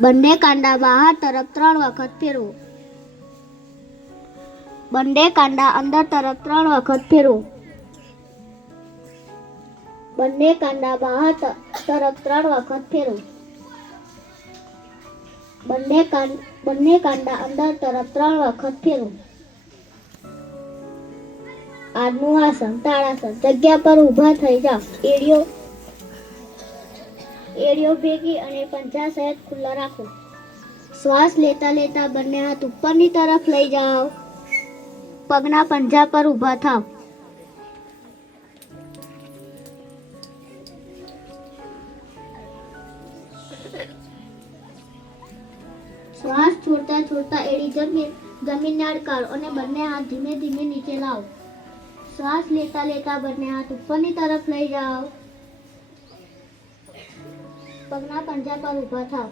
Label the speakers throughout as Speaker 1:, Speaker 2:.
Speaker 1: બંને કાંડા બહાર તરફ ત્રણ વખત ફેરવો. બંને કાંડા અંદર તરફ ત્રણ વખત ફેરવો. બંને કાંડા બહાર તરફ ત્રણ વખત ફેરવો. બંને બંને કાંડા અંદર તરફ ત્રણ વખત ફેરવો. આજનું આસન તાળાસન જગ્યા પર ઊભા થઈ જાઓ. એડિયો એડિયો ભેગી અને પંજા સહેજ ખુલ્લા રાખો. શ્વાસ લેતા લેતા બંને હાથ ઉપરની તરફ લઈ જાઓ. પગના પંજા પર ઊભા થાવ. શ્વાસ છોડતા છોડતા એડી જમીન જમીનને અડકારો અને બંને હાથ ધીમે ધીમે નીચે લાવો. શ્વાસ લેતા લેતા બંને હાથ ઉપરની તરફ લઈ જાઓ. પગના પંજા પર ઊભા થાવ.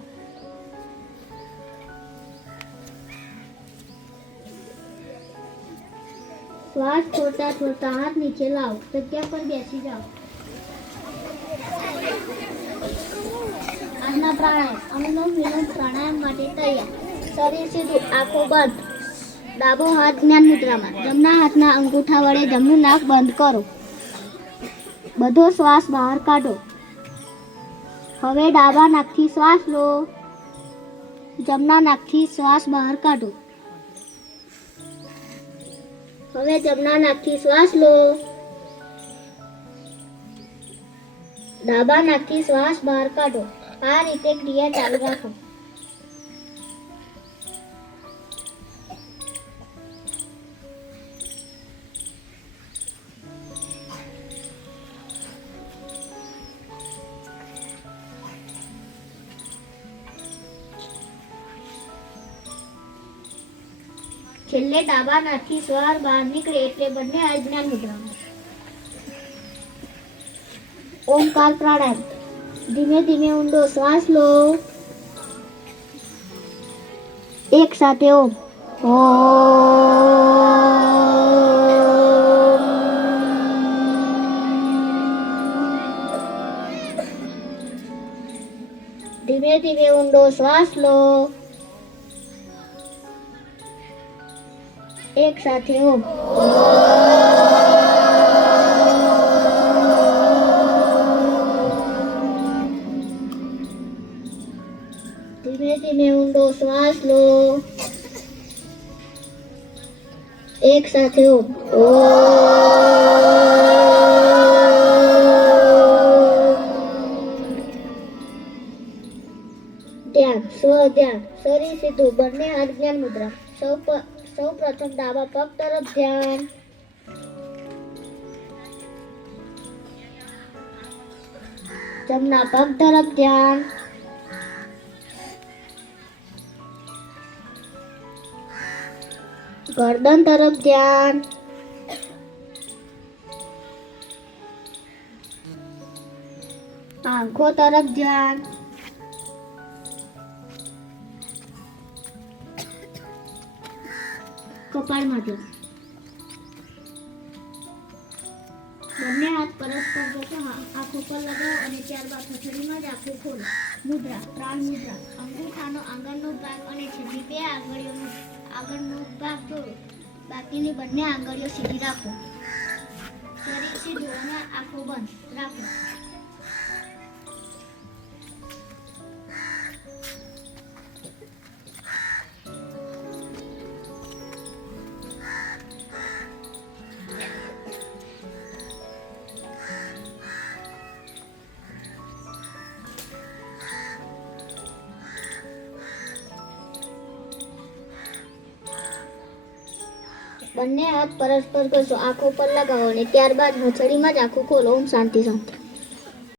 Speaker 1: શ્વાસ છોડતા છોડતા હાથ નીચે લાવો. જગ્યા પર બેસી જાઓ આજના પ્રાણાયામ. અનુલોમ વિલોમ પ્રાણાયામ માટે તૈયાર. શરીર સીધું આંખો બંધ. ડાબો હાથ જ્ઞાન મુદ્રામાં. જમણા હાથના અંગૂઠા વડે જમણું નાક બંધ કરો. બધો શ્વાસ બહાર કાઢો. હવે ડાબા નાકથી શ્વાસ લો. જમણા નાકથી શ્વાસ બહાર કાઢો. હવે જમણા નાકથી શ્વાસ લો. ડાબા નાકથી શ્વાસ બહાર કાઢો. આ રીતે ક્રિયા ચાલુ રાખો. છેલ્લે ડાબા નાકથી શ્વાસ બહાર નીકળે એટલે બંને અજ્ઞાન મુદ્રામાં. ઓમકાર પ્રાણાયામ. ધીમે ધીમે ઊંડો શ્વાસ લો. એક સાથે ઓમ. ધીમે ધીમે ઊંડો શ્વાસ લો. એક સાથે ઓમ ધીમે ધીમે ઊંડો શ્વાસ લો. એક સાથે ઓમ ધ્યાન, સ્વ ધ્યાન, શરીર સીધું બંને હાથ જ્ઞાન મુદ્રા. સૌ પ- સૌ પ્રથમ ડાબા પગ તરફ ધ્યાન. જમણા પગ તરફ ધ્યાન. ગરદન તરફ ધ્યાન. આંખો તરફ ધ્યાન. કપાળમાં ધ્યાન બંને હાથ પરસ્પર જતો આંખો પર લગાવો અને ત્યારબાદ હથેળીમાં જ આંખો ખોલો. મુદ્રા, પ્રાણ મુદ્રા. અંગૂઠાનો આગળનો ભાગ અને છેલ્લી બે આંગળીઓનો આગળનો ભાગ જોડો બાકીની બંને આંગળીઓ સીધી રાખો. શરીરથી અને આંખો બંધ. રાખો. બંને હાથ પરસ્પર કરશો, આંખો પર લગાવો અને ત્યારબાદ હથેળીમાં જ આંખો ખોલો. ઓમ શાંતિ શાંતિ